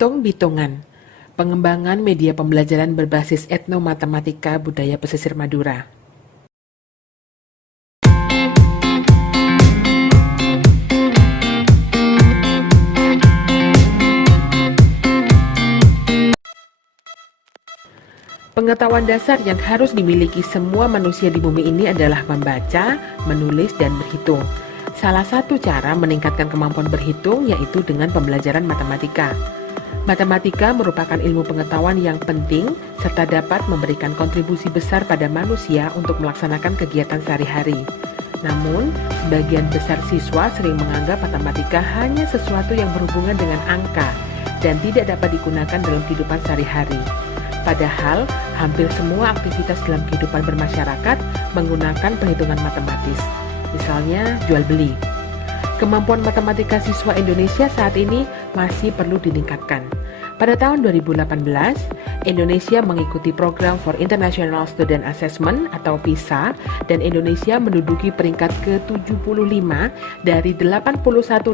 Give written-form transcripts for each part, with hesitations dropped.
Tung Bitungan, pengembangan media pembelajaran berbasis etnomatematika budaya pesisir Madura. Pengetahuan dasar yang harus dimiliki semua manusia di bumi ini adalah membaca, menulis, dan berhitung. Salah satu cara meningkatkan kemampuan berhitung yaitu dengan pembelajaran matematika. Matematika merupakan ilmu pengetahuan yang penting serta dapat memberikan kontribusi besar pada manusia untuk melaksanakan kegiatan sehari-hari. Namun, sebagian besar siswa sering menganggap matematika hanya sesuatu yang berhubungan dengan angka dan tidak dapat digunakan dalam kehidupan sehari-hari. Padahal, hampir semua aktivitas dalam kehidupan bermasyarakat menggunakan perhitungan matematis. Misalnya, jual beli. Kemampuan matematika siswa Indonesia saat ini masih perlu ditingkatkan. Pada tahun 2018, Indonesia mengikuti program for International Student Assessment atau PISA dan Indonesia menduduki peringkat ke-75 dari 81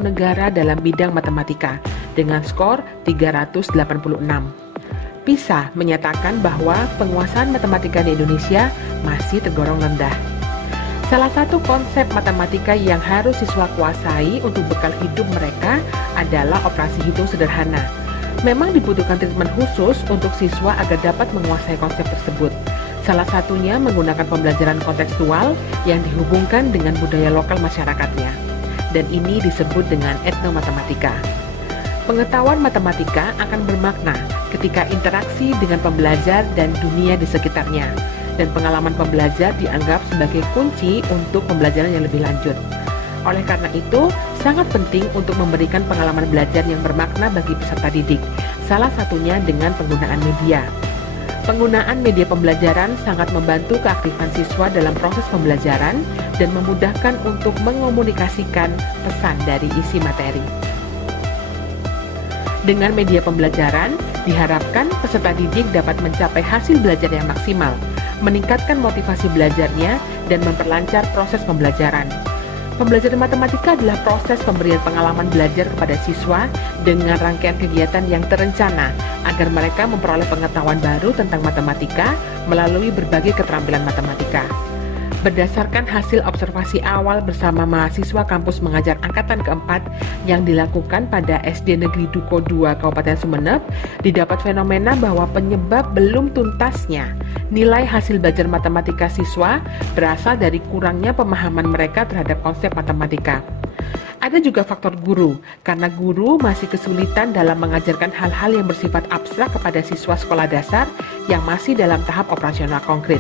negara dalam bidang matematika dengan skor 386. PISA menyatakan bahwa penguasaan matematika di Indonesia masih tergolong rendah. Salah satu konsep matematika yang harus siswa kuasai untuk bekal hidup mereka adalah operasi hitung sederhana. Memang dibutuhkan treatment khusus untuk siswa agar dapat menguasai konsep tersebut. Salah satunya menggunakan pembelajaran kontekstual yang dihubungkan dengan budaya lokal masyarakatnya. Dan ini disebut dengan etnomatematika. Pengetahuan matematika akan bermakna ketika interaksi dengan pembelajar dan dunia di sekitarnya, dan pengalaman pembelajar dianggap sebagai kunci untuk pembelajaran yang lebih lanjut. Oleh karena itu, sangat penting untuk memberikan pengalaman belajar yang bermakna bagi peserta didik, salah satunya dengan penggunaan media. Penggunaan media pembelajaran sangat membantu keaktifan siswa dalam proses pembelajaran dan memudahkan untuk mengomunikasikan pesan dari isi materi. Dengan media pembelajaran, diharapkan peserta didik dapat mencapai hasil belajar yang maksimal, meningkatkan motivasi belajarnya, dan memperlancar proses pembelajaran. Pembelajaran matematika adalah proses pemberian pengalaman belajar kepada siswa dengan rangkaian kegiatan yang terencana agar mereka memperoleh pengetahuan baru tentang matematika melalui berbagai keterampilan matematika. Berdasarkan hasil observasi awal bersama mahasiswa kampus mengajar angkatan keempat yang dilakukan pada SD Negeri Duko 2 Kabupaten Sumeneb, didapat fenomena bahwa penyebab belum tuntasnya nilai hasil belajar matematika siswa berasal dari kurangnya pemahaman mereka terhadap konsep matematika. Ada juga faktor guru, karena guru masih kesulitan dalam mengajarkan hal-hal yang bersifat abstrak kepada siswa sekolah dasar yang masih dalam tahap operasional konkret.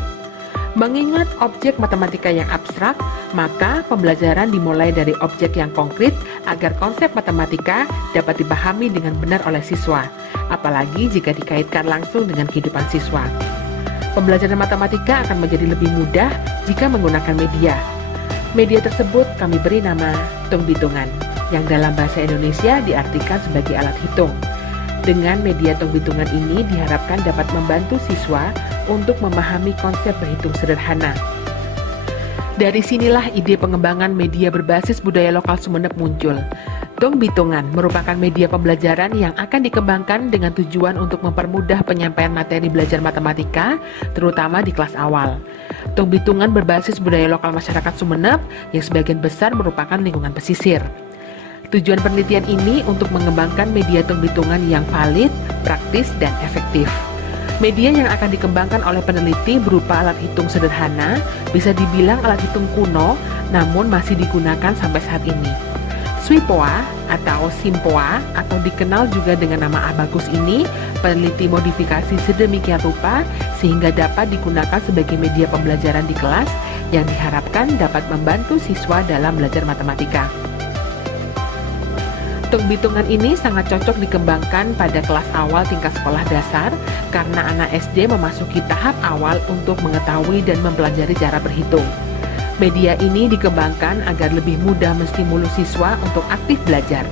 Mengingat objek matematika yang abstrak, maka pembelajaran dimulai dari objek yang konkret agar konsep matematika dapat dipahami dengan benar oleh siswa, apalagi jika dikaitkan langsung dengan kehidupan siswa. Pembelajaran matematika akan menjadi lebih mudah jika menggunakan media. Media tersebut kami beri nama Tung Bitungan, yang dalam bahasa Indonesia diartikan sebagai alat hitung. Dengan media Tung Bitungan ini diharapkan dapat membantu siswa untuk memahami konsep berhitung sederhana. Dari sinilah ide pengembangan media berbasis budaya lokal Sumeneb muncul. Tung Bitungan merupakan media pembelajaran yang akan dikembangkan dengan tujuan untuk mempermudah penyampaian materi belajar matematika, terutama di kelas awal. Tung Bitungan berbasis budaya lokal masyarakat Sumeneb yang sebagian besar merupakan lingkungan pesisir. Tujuan penelitian ini untuk mengembangkan media Tung Bitungan yang valid, praktis, dan efektif. Media yang akan dikembangkan oleh peneliti berupa alat hitung sederhana, bisa dibilang alat hitung kuno, namun masih digunakan sampai saat ini. Swipoa atau Simpoa atau dikenal juga dengan nama Abagus ini, peneliti modifikasi sedemikian rupa sehingga dapat digunakan sebagai media pembelajaran di kelas yang diharapkan dapat membantu siswa dalam belajar matematika. Tung Bitungan ini sangat cocok dikembangkan pada kelas awal tingkat sekolah dasar karena anak SD memasuki tahap awal untuk mengetahui dan mempelajari cara berhitung. Media ini dikembangkan agar lebih mudah menstimulus siswa untuk aktif belajar.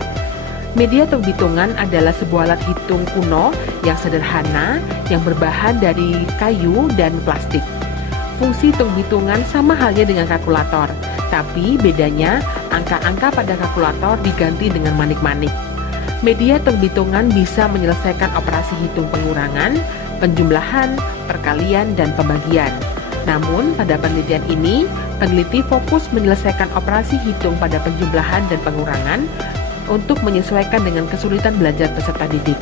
Media Tung Bitungan adalah sebuah alat hitung kuno yang sederhana yang berbahan dari kayu dan plastik. Fungsi Tung Bitungan sama halnya dengan kalkulator, tapi bedanya angka-angka pada kalkulator diganti dengan manik-manik. Media hitung-hitungan bisa menyelesaikan operasi hitung pengurangan, penjumlahan, perkalian, dan pembagian. Namun, pada penelitian ini, peneliti fokus menyelesaikan operasi hitung pada penjumlahan dan pengurangan untuk menyesuaikan dengan kesulitan belajar peserta didik.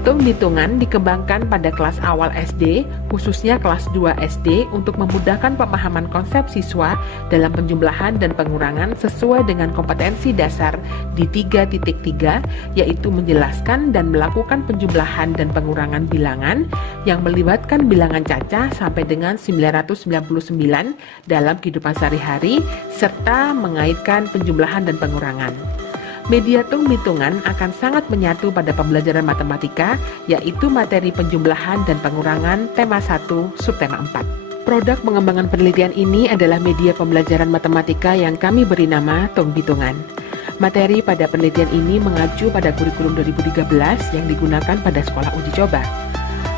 Hitung-hitungan dikembangkan pada kelas awal SD, khususnya kelas 2 SD, untuk memudahkan pemahaman konsep siswa dalam penjumlahan dan pengurangan sesuai dengan kompetensi dasar di 3.3, yaitu menjelaskan dan melakukan penjumlahan dan pengurangan bilangan yang melibatkan bilangan cacah sampai dengan 999 dalam kehidupan sehari-hari, serta mengaitkan penjumlahan dan pengurangan. Media hitung-hitungan akan sangat menyatu pada pembelajaran matematika, yaitu materi penjumlahan dan pengurangan tema 1, subtema 4. Produk pengembangan penelitian ini adalah media pembelajaran matematika yang kami beri nama hitung-hitungan. Materi pada penelitian ini mengacu pada kurikulum 2013 yang digunakan pada sekolah uji coba.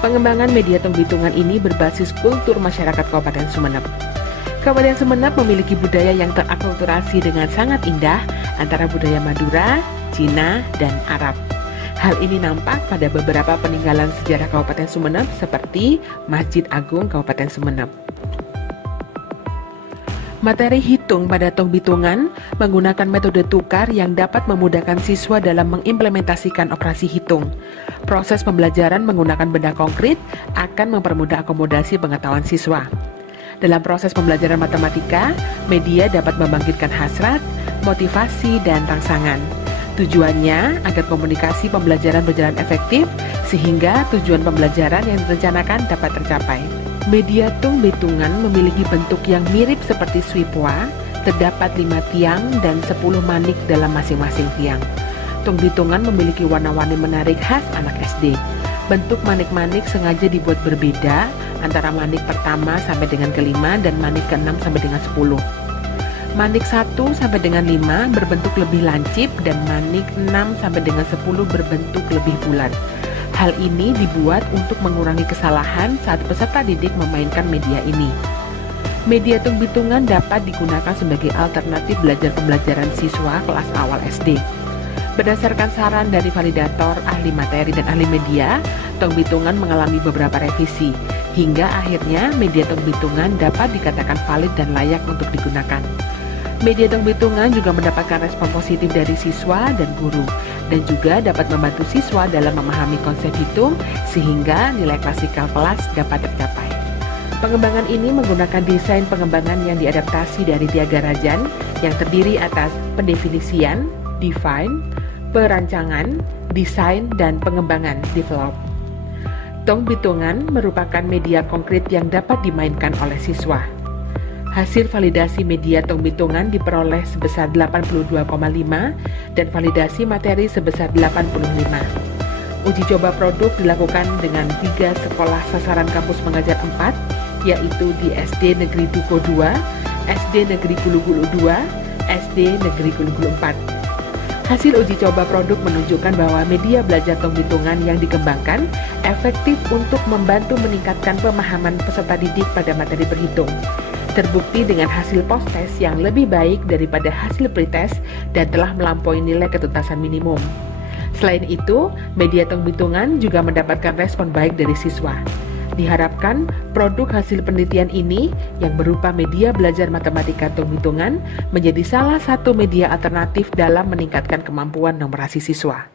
Pengembangan media hitung-hitungan ini berbasis kultur masyarakat Kabupaten Sumeneb. Kabupaten Sumeneb memiliki budaya yang terakulturasi dengan sangat indah antara budaya Madura, Cina, dan Arab. Hal ini nampak pada beberapa peninggalan sejarah Kabupaten Sumeneb seperti Masjid Agung Kabupaten Sumeneb. Materi hitung pada hitung-hitungan menggunakan metode tukar yang dapat memudahkan siswa dalam mengimplementasikan operasi hitung. Proses pembelajaran menggunakan benda konkret akan mempermudah akomodasi pengetahuan siswa. Dalam proses pembelajaran matematika, media dapat membangkitkan hasrat, motivasi, dan rangsangan. Tujuannya agar komunikasi pembelajaran berjalan efektif sehingga tujuan pembelajaran yang direncanakan dapat tercapai. Media hitung-hitungan memiliki bentuk yang mirip seperti suipua, terdapat 5 tiang dan 10 manik dalam masing-masing tiang. Hitung-hitungan memiliki warna-warni menarik khas anak SD. Bentuk manik-manik sengaja dibuat berbeda antara manik pertama sampai dengan kelima dan manik ke-6 sampai dengan 10. Manik 1 sampai dengan 5 berbentuk lebih lancip dan manik 6 sampai dengan 10 berbentuk lebih bulat. Hal ini dibuat untuk mengurangi kesalahan saat peserta didik memainkan media ini. Media hitung-hitungan dapat digunakan sebagai alternatif belajar pembelajaran siswa kelas awal SD. Berdasarkan saran dari validator, ahli materi, dan ahli media, hitung-hitungan mengalami beberapa revisi, hingga akhirnya media hitung-hitungan dapat dikatakan valid dan layak untuk digunakan. Media hitung-hitungan juga mendapatkan respon positif dari siswa dan guru, dan juga dapat membantu siswa dalam memahami konsep hitung, sehingga nilai klasikal kelas dapat tercapai. Pengembangan ini menggunakan desain pengembangan yang diadaptasi dari Tyagarajan, yang terdiri atas pendefinisian, define, perancangan, desain, dan pengembangan, develop. Hitung-hitungan merupakan media konkret yang dapat dimainkan oleh siswa. Hasil validasi media hitung-hitungan diperoleh sebesar 82,5 dan validasi materi sebesar 85. Uji coba produk dilakukan dengan 3 sekolah sasaran kampus mengajar 4, yaitu di SD Negeri Duko 2, SD Negeri Gulu-Gulu 2, SD Negeri Gulu-Gulu 4. Hasil uji coba produk menunjukkan bahwa media belajar hitung-hitungan yang dikembangkan efektif untuk membantu meningkatkan pemahaman peserta didik pada materi berhitung. Terbukti dengan hasil post-test yang lebih baik daripada hasil pre-test dan telah melampaui nilai ketuntasan minimum. Selain itu, media hitung-hitungan juga mendapatkan respon baik dari siswa. Diharapkan produk hasil penelitian ini yang berupa media belajar matematika hitung-hitungan menjadi salah satu media alternatif dalam meningkatkan kemampuan numerasi siswa.